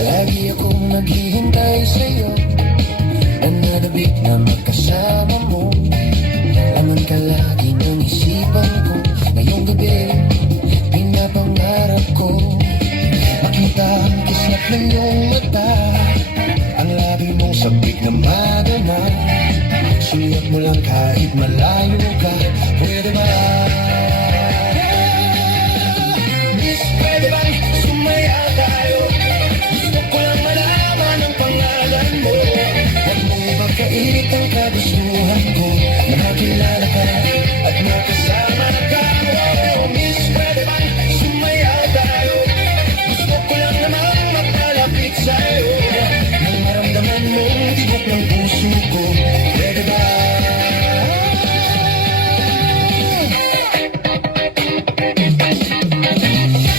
Lagi akong naghihintay sa'yo, nananabik na magkasama mo. Laman ka lagi ng isipan ko. Ngayong gabi, pinapangarap ko makita ang kislap ng iyong mata, ang labi mong sabik na madama. Sulat mo lang kahit malayo ka. Pwede ba? Miss, pwede bang sumaya tayo? Gusto ko lang malaman ang pangalan mo. Huwag mong ipagkailit ang kagustuhan ko na makilala ka at makasama ka. Oh, Miss, pwede bang sumaya tayo? Gusto ko lang naman mapalapit sa'yo, nang maramdaman mong tibok ng puso ko. Pwede ba?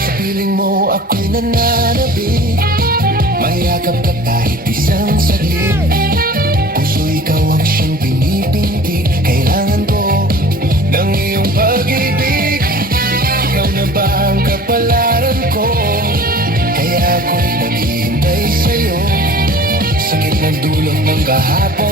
Sa piling mo ako'y nananabik, mayakap ka kahit isang saglit. Puso ikaw ang siyang pinipinti. Kailangan ko ng iyong pag-ibig. Ikaw na ba ang kapalaran ko? Kaya ako'y naghihintay sa'yo sa gitnang dulong ng kahapon.